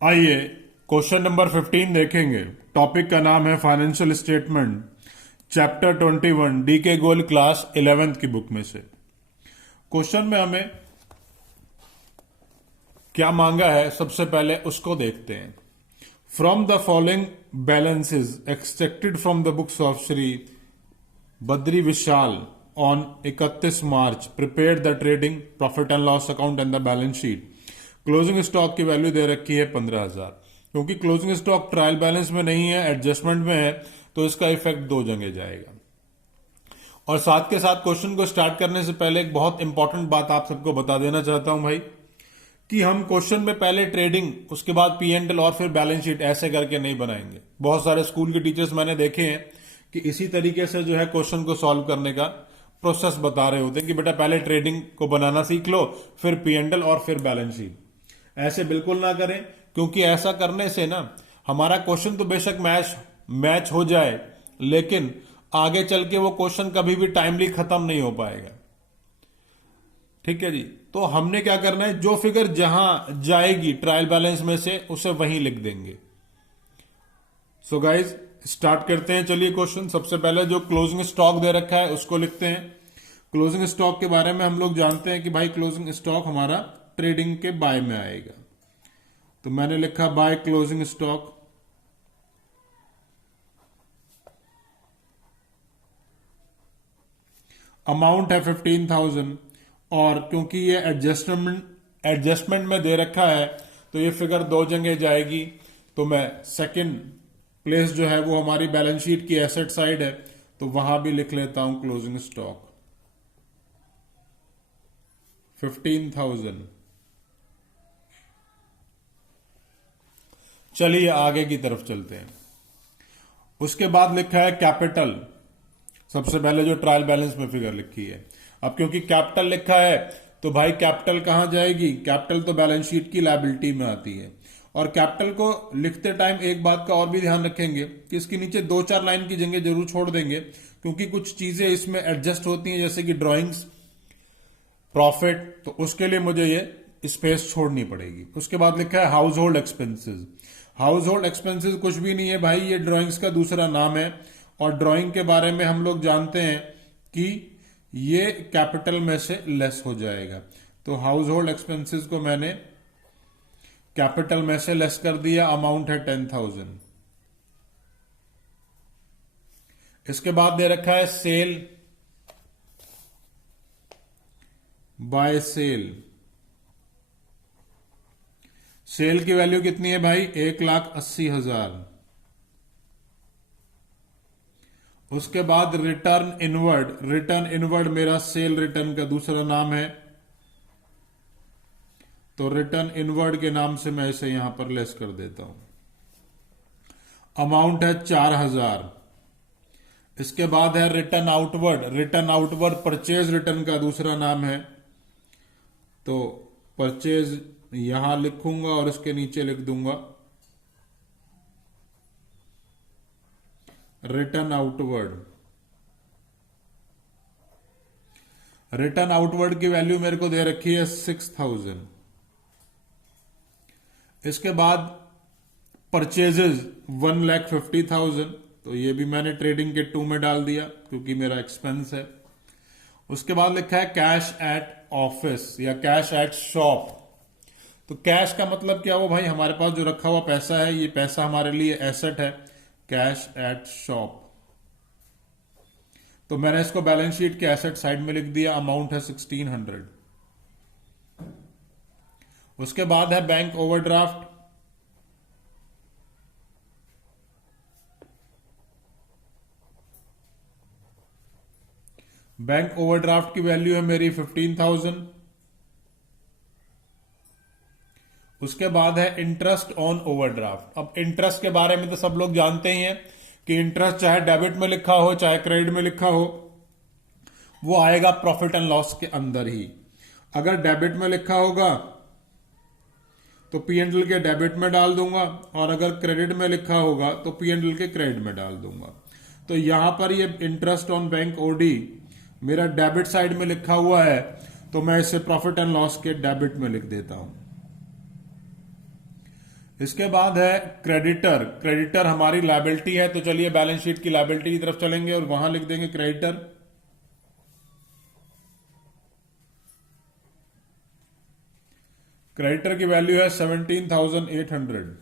आइए question number 15 देखेंगे। Topic का नाम है फाइनेंशियल स्टेटमेंट, चैप्टर 21, डी के गोयल क्लास 11th की बुक में से। क्वेश्चन में हमें क्या मांगा है, सबसे पहले उसको देखते हैं। From the following balances extracted from the books of Shri Badri Vishal on 31 March prepare the trading profit and loss account and the balance sheet. Closing stock की वैल्यू दे रखी है 15,000। क्योंकि क्लोजिंग स्टॉक ट्रायल बैलेंस में नहीं है, एडजस्टमेंट में है, तो इसका इफेक्ट दो जगह जाएगा। और साथ के साथ क्वेश्चन को स्टार्ट करने से पहले एक बहुत इंपॉर्टेंट बात आप सबको बता देना चाहता हूं भाई, कि हम क्वेश्चन में पहले ट्रेडिंग, उसके बाद पी&एल और फिर बैलेंस शीट ऐसे करके नहीं बनाएंगे। बहुत सारे स्कूल के टीचर्स मैंने देखे हैं कि इसी तरीके से जो है क्वेश्चन को सॉल्व करने का प्रोसेस बता रहे होते हैं कि बेटा पहले ट्रेडिंग को बनाना सीख लो, फिर पी&एल और फिर बैलेंस शीट। ऐसे बिल्कुल ना करें, क्योंकि ऐसा करने से ना हमारा क्वेश्चन तो बेशक मैच हो जाए, लेकिन आगे चल के वो क्वेश्चन कभी भी टाइमली खत्म नहीं हो पाएगा। ठीक है जी। तो हमने क्या करना है, जो फिगर जहां जाएगी ट्रायल बैलेंस में से उसे वहीं लिख देंगे। सो गाइज स्टार्ट करते हैं। चलिए क्वेश्चन, सबसे पहले जो क्लोजिंग स्टॉक दे रखा है उसको लिखते हैं। क्लोजिंग स्टॉक के बारे में हम लोग जानते हैं कि भाई क्लोजिंग स्टॉक हमारा ट्रेडिंग के बाय में आएगा। तो मैंने लिखा बाय क्लोजिंग स्टॉक। अमाउंट है 15,000, और क्योंकि ये एडजस्टमेंट में दे रखा है तो ये फिगर दो जगह जाएगी। तो मैं सेकंड प्लेस जो है वो हमारी बैलेंस शीट की एसेट साइड है, तो वहां भी लिख लेता हूं क्लोजिंग स्टॉक 15,000। चलिए आगे की तरफ चलते हैं। उसके बाद लिखा है कैपिटल। सबसे पहले जो ट्रायल बैलेंस में फिगर लिखी है, अब क्योंकि कैपिटल लिखा है तो भाई कैपिटल कहां जाएगी, कैपिटल तो बैलेंस शीट की लायबिलिटी में आती है। और कैपिटल को लिखते टाइम एक बात का और भी ध्यान रखेंगे कि इसके नीचे 2-4 लाइन की जगह जरूर छोड़ देंगे, क्योंकि कुछ चीजें इसमें एडजस्ट होती हैं, जैसे कि ड्राइंग्स, प्रॉफिट, तो उसके लिए मुझे ये स्पेस छोड़नी पड़ेगी। उसके बाद लिखा है house hold expenses. House hold expenses कुछ भी नहीं है भाई, ये ड्राइंग्स का दूसरा नाम है। और ड्राइंग के बारे में हम लोग जानते हैं कि ये कैपिटल में से लेस हो जाएगा। तो हाउस होल्ड एक्सपेंसेस को मैंने कैपिटल में से लेस कर दिया। अमाउंट है 10,000। इसके बाद दे रखा है सेल बाय सेल। सेल की वैल्यू कितनी है भाई, 1,80,000। उसके बाद रिटर्न इनवर्ड। रिटर्न इनवर्ड मेरा सेल रिटर्न का दूसरा नाम है, तो रिटर्न इनवर्ड के नाम से मैं इसे यहां पर लेस कर देता हूं। अमाउंट है 4,000। इसके बाद है return outward. Return outward purchase return का दूसरा नाम है, तो परचेज यहां लिखूंगा और इसके नीचे लिख दूंगा रिटर्न आउटवर्ड। रिटर्न आउटवर्ड की वैल्यू मेरे को दे रखी है 6,000। इसके बाद परचेजेस 1,50,000, तो ये भी मैंने ट्रेडिंग के 2 में डाल दिया क्योंकि मेरा एक्सपेंस है। उसके बाद लिखा है कैश एट ऑफिस या कैश एट शॉप। तो कैश का मतलब क्या हुआ भाई, हमारे पास जो रखा हुआ पैसा है, ये पैसा हमारे लिए एसेट है। कैश एट शॉप, तो मैंने इसको बैलेंस शीट के एसेट साइड में लिख दिया। अमाउंट है 1,600। उसके बाद है बैंक ओवरड्राफ्ट। बैंक ओवरड्राफ्ट की वैल्यू है मेरी 15,000। उसके बाद है इंटरेस्ट ऑन ओवरड्राफ्ट। अब इंटरेस्ट के बारे में तो सब लोग जानते ही हैं कि इंटरेस्ट चाहे डेबिट में लिखा हो चाहे क्रेडिट में लिखा हो, वो आएगा प्रॉफिट एंड लॉस के अंदर ही। अगर डेबिट में लिखा होगा तो पी&एल के डेबिट में डाल दूंगा, और अगर क्रेडिट में लिखा होगा तो पी&एल के क्रेडिट में डाल दूंगा। तो यहां पर ये इंटरेस्ट ऑन बैंक ओडी मेरा डेबिट साइड में लिखा हुआ है, तो मैं इसे प्रॉफिट एंड लॉस के डेबिट में लिख देता हूं। इसके बाद है क्रेडिटर। क्रेडिटर हमारी लायबिलिटी है, तो चलिए बैलेंस शीट की लायबिलिटी की तरफ चलेंगे और वहां लिख देंगे क्रेडिटर। क्रेडिटर की वैल्यू है 17,800।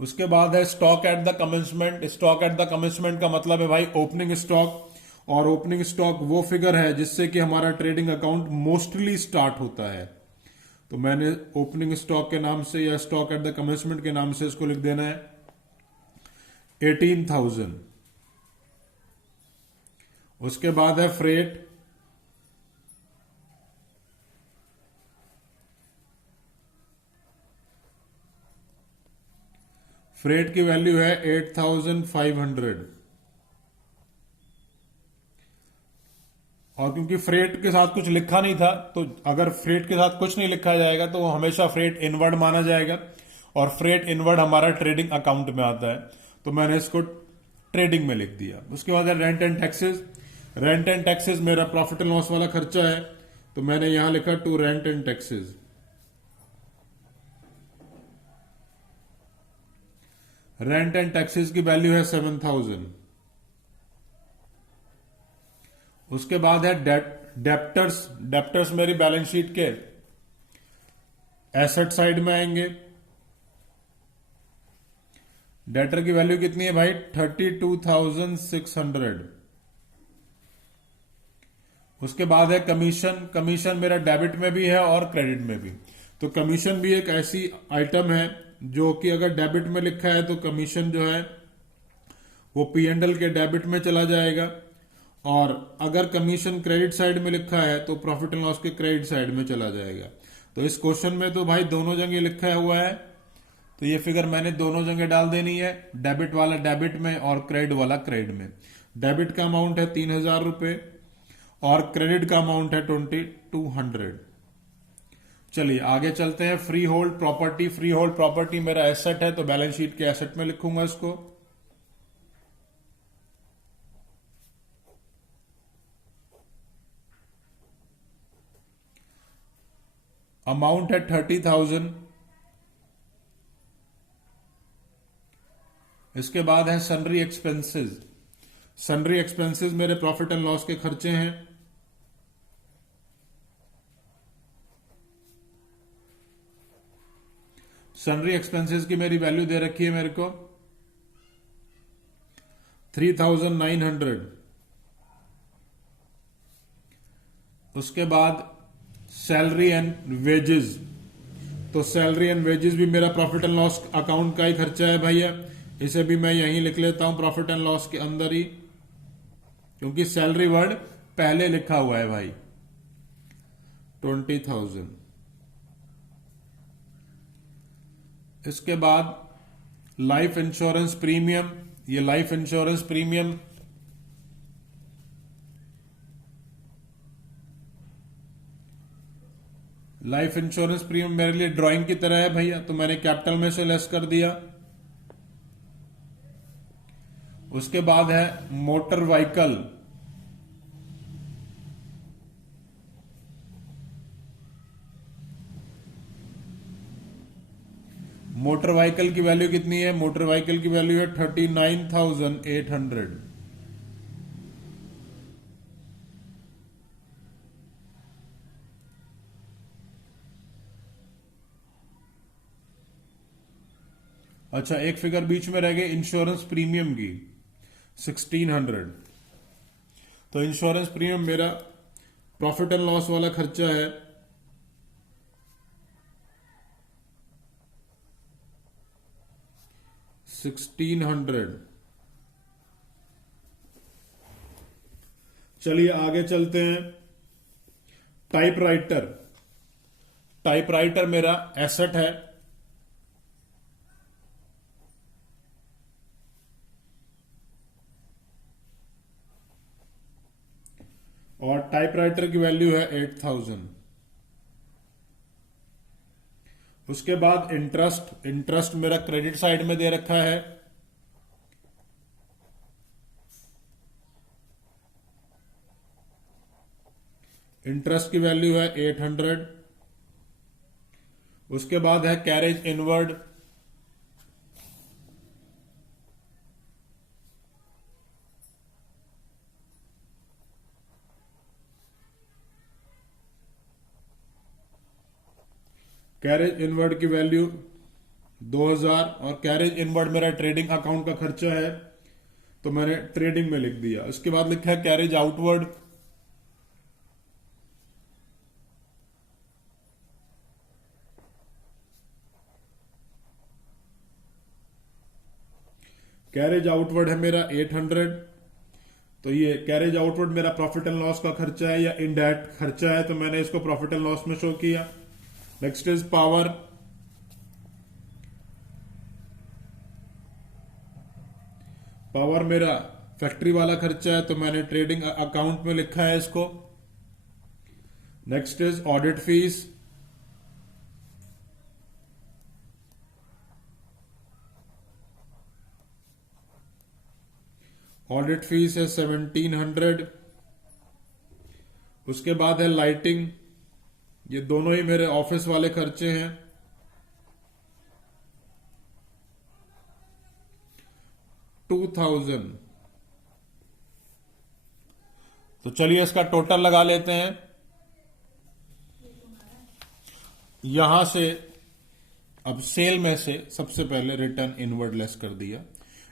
उसके बाद है stock at the commencement. Stock at the commencement का मतलब है भाई ओपनिंग स्टॉक, और ओपनिंग स्टॉक वो फिगर है जिससे कि हमारा ट्रेडिंग अकाउंट मोस्टली स्टार्ट होता है। तो मैंने ओपनिंग स्टॉक के नाम से या स्टॉक एट द कमेंसमेंट के नाम से इसको लिख देना है 18,000। उसके बाद है फ्रेट। फ्रेट की वैल्यू है 8,500। और क्योंकि फ्रेट के साथ कुछ लिखा नहीं था, तो अगर फ्रेट के साथ कुछ नहीं लिखा जाएगा तो वो हमेशा फ्रेट इनवर्ड माना जाएगा, और फ्रेट इनवर्ड हमारा ट्रेडिंग अकाउंट में आता है, तो मैंने इसको ट्रेडिंग में लिख दिया। उसके बाद है rent and taxes. Rent and taxes मेरा प्रॉफिट एंड लॉस वाला खर्चा है, तो मैंने यहां लिखा to rent and taxes. Rent and taxes की वैल्यू है 7,000। उसके बाद है डेप्टर्स। डेप्टर्स मेरी बैलेंस शीट के एसेट साइड में आएंगे। डेटर की वैल्यू कितनी है भाई? 32,600। उसके बाद है कमीशन। कमीशन मेरा डेबिट में भी है और क्रेडिट में भी। तो कमीशन भी एक ऐसी आइटम है जो कि अगर डेबिट में लिखा है तो कमीशन जो है वो P&L के डेबिट में चला जाएगा, और अगर कमीशन क्रेडिट साइड में लिखा है तो प्रॉफिट एंड लॉस के क्रेडिट साइड में चला जाएगा। तो इस क्वेश्चन में तो भाई दोनों जगह लिखा हुआ है, तो ये फिगर मैंने दोनों जगह डाल देनी है, डेबिट वाला डेबिट में और क्रेडिट वाला क्रेडिट में। डेबिट का अमाउंट है 3,000 रुपए और क्रेडिट का अमाउंट है 2,200। चलिए आगे चलते हैं। Free hold property. Free hold property मेरा एसेट है, तो बैलेंस शीट के एसेट में लिखूंगा इसको। अमाउंट है 30,000। इसके बाद है सन्ड्री एक्सपेंसेस। सन्ड्री एक्सपेंसेस मेरे प्रॉफिट एंड लॉस के खर्चे हैं। सन्ड्री एक्सपेंसेस की मेरी वैल्यू दे रखी है मेरे को 3,900। उसके बाद सैलरी एंड वेजेस। तो सैलरी एंड वेजेस भी मेरा प्रॉफिट एंड लॉस अकाउंट का ही खर्चा है भैया, इसे भी मैं यहीं लिख लेता हूं प्रॉफिट एंड लॉस के अंदर ही, क्योंकि सैलरी वर्ड पहले लिखा हुआ है भाई। 20,000। इसके बाद लाइफ इंश्योरेंस प्रीमियम। ये life insurance premium life insurance premium मेरे लिए ड्राइंग की तरह है भैया, तो मैंने कैपिटल में से लेस कर दिया। उसके बाद है मोटर व्हीकल। मोटर व्हीकल की वैल्यू कितनी है? मोटर व्हीकल की वैल्यू है 39,800। अच्छा, एक फिगर बीच में रह गई इंश्योरेंस प्रीमियम की 1,600। तो इंश्योरेंस प्रीमियम मेरा प्रॉफिट एंड लॉस वाला खर्चा है। $1,600। चलिए आगे चलते हैं। टाइपराइटर। टाइपराइटर मेरा एसेट है। और टाइपराइटर की वैल्यू है 8,000। उसके बाद इंटरेस्ट। इंटरेस्ट मेरा क्रेडिट साइड में दे रखा है। इंटरेस्ट की वैल्यू है 800। उसके बाद है कैरेज इनवर्ड, कैरेज इनवर्ड की वैल्यू 2000 और कैरेज इनवर्ड मेरा ट्रेडिंग अकाउंट का खर्चा है तो मैंने ट्रेडिंग में लिख दिया। इसके बाद लिखा है कैरेज आउटवर्ड, कैरेज आउटवर्ड है मेरा 800, तो ये कैरेज आउटवर्ड मेरा प्रॉफिट एंड लॉस का खर्चा है या इनडायरेक्ट खर्चा है, तो मैंने इसको प्रॉफिट एंड लॉस में शो किया। नेक्स्ट इज पावर, पावर मेरा फैक्ट्री वाला खर्चा है तो मैंने ट्रेडिंग अकाउंट में लिखा है इसको। Next is audit fees, audit fees है 1700। उसके बाद है लाइटिंग, ये दोनों ही मेरे ऑफिस वाले खर्चे हैं, 2000। तो चलिए इसका टोटल लगा लेते हैं। यहां से अब सेल में से सबसे पहले रिटर्न इनवर्ड लेस कर दिया,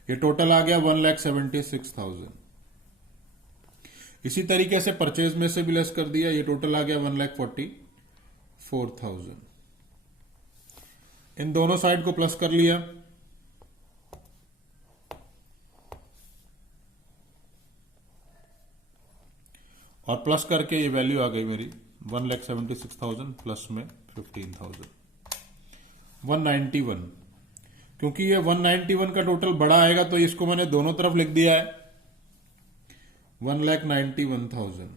ये टोटल आ गया 1,76,000। इसी तरीके से परचेज में से भी लेस कर दिया, ये टोटल आ गया 1,44,000। इन दोनों साइड को प्लस कर लिया, और प्लस करके ये वैल्यू आ गई मेरी 1,76,000 प्लस में 15,000, 191। क्योंकि ये 191 का टोटल बड़ा आएगा तो इसको मैंने दोनों तरफ लिख दिया है 1,91,000।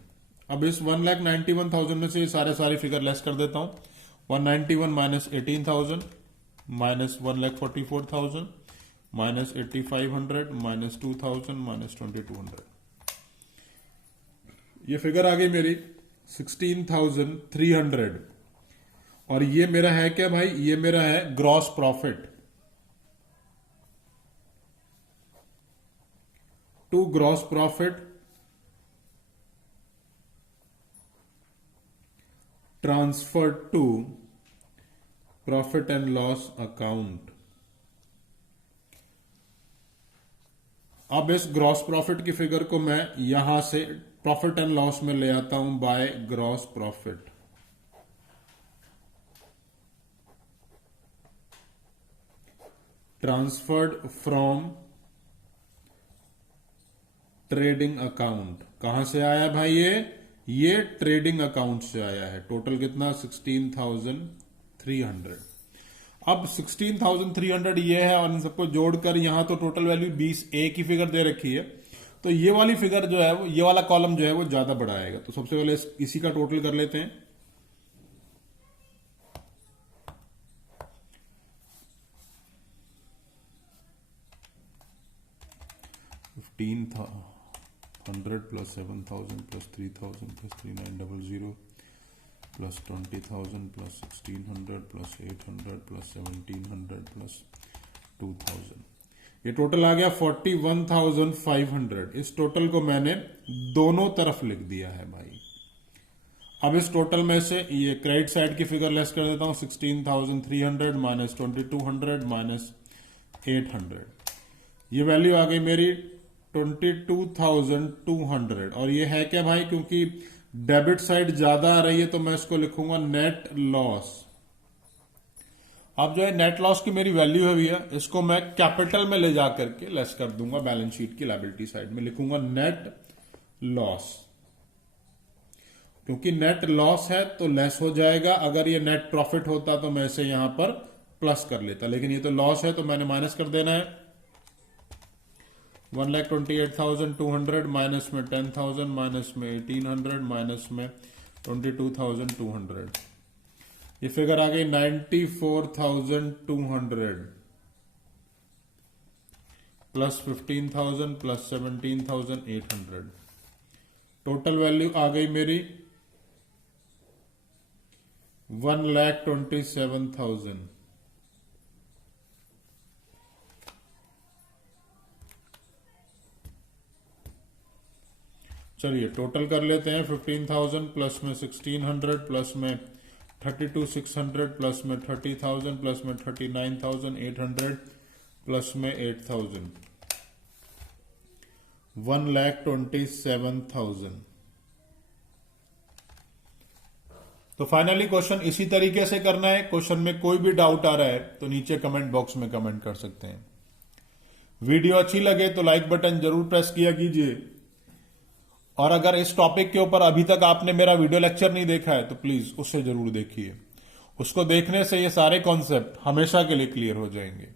अब इस 1,91,000 में से ये सारे फिगर लेस कर देता हूं। 191 minus 18,000 minus 1,44,000 minus 8,500 minus 2,000 minus 2,200, ये फिगर आ गई मेरी 16,300। और ये मेरा है क्या भाई, ये मेरा है gross profit to gross profit transfer to profit and loss account. अब इस ग्रॉस प्रॉफिट की फिगर को मैं यहां से प्रॉफिट एंड लॉस में ले आता हूं by gross profit. Transferred from trading account. कहां से आया भाई ये ट्रेडिंग अकाउंट से आया है। टोटल कितना 16,300। अब 16,300 ये है और इन सबको जोड़कर यहां तो टोटल वैल्यू 20A की फिगर दे रखी है, तो ये वाली फिगर जो है वो, ये वाला कॉलम जो है वो ज्यादा बड़ा आएगा। तो सबसे पहले इसी का टोटल कर लेते हैं। $15,100 plus 7,000 plus 3,000 plus 3,900 plus 20,000 plus 1,600 plus 800 plus 1,700 plus 2,000, ये टोटल आ गया 41,500। इस टोटल को मैंने दोनों तरफ लिख दिया है भाई। अब इस टोटल में से ये क्रेडिट साइड की फिगर लेस कर देता हूं, 16,300 माइनस 2,200 माइनस 800, ये वैल्यू आ गई मेरी 22,200। और ये है क्या भाई, क्योंकि डेबिट साइड ज्यादा आ रही है तो मैं इसको लिखूंगा नेट लॉस। अब जो है नेट लॉस की मेरी वैल्यू है भैया, इसको मैं कैपिटल में ले जाकर के लेस कर दूंगा, बैलेंस शीट की लायबिलिटी साइड में लिखूंगा नेट लॉस। क्योंकि नेट लॉस है तो लेस हो जाएगा। अगर ये नेट प्रॉफिट होता तो मैं इसे यहां पर प्लस कर लेता, लेकिन ये तो लॉस है तो मैंने माइनस कर देना है। 1,28,200 माइनस में 10,000 माइनस में 1,800 माइनस में 22,200, ये फिगर आ गई 94,200 प्लस 15,000 प्लस 17,800, टोटल वैल्यू आ गई मेरी 1,27,000। चलिए टोटल कर लेते हैं। 15,000 प्लस में 1,600 प्लस में 32,600 प्लस में 30,000 प्लस में 39,800 प्लस में 8,000, 1,27,000। तो फाइनली क्वेश्चन इसी तरीके से करना है। क्वेश्चन में कोई भी डाउट आ रहा है तो नीचे कमेंट बॉक्स में कमेंट कर सकते हैं। वीडियो अच्छी लगे तो लाइक बटन जरूर प्रेस किया कीजिए, और अगर इस टॉपिक के ऊपर अभी तक आपने मेरा वीडियो लेक्चर नहीं देखा है तो प्लीज उसे जरूर देखिए। उसको देखने से ये सारे कॉन्सेप्ट हमेशा के लिए क्लियर हो जाएंगे।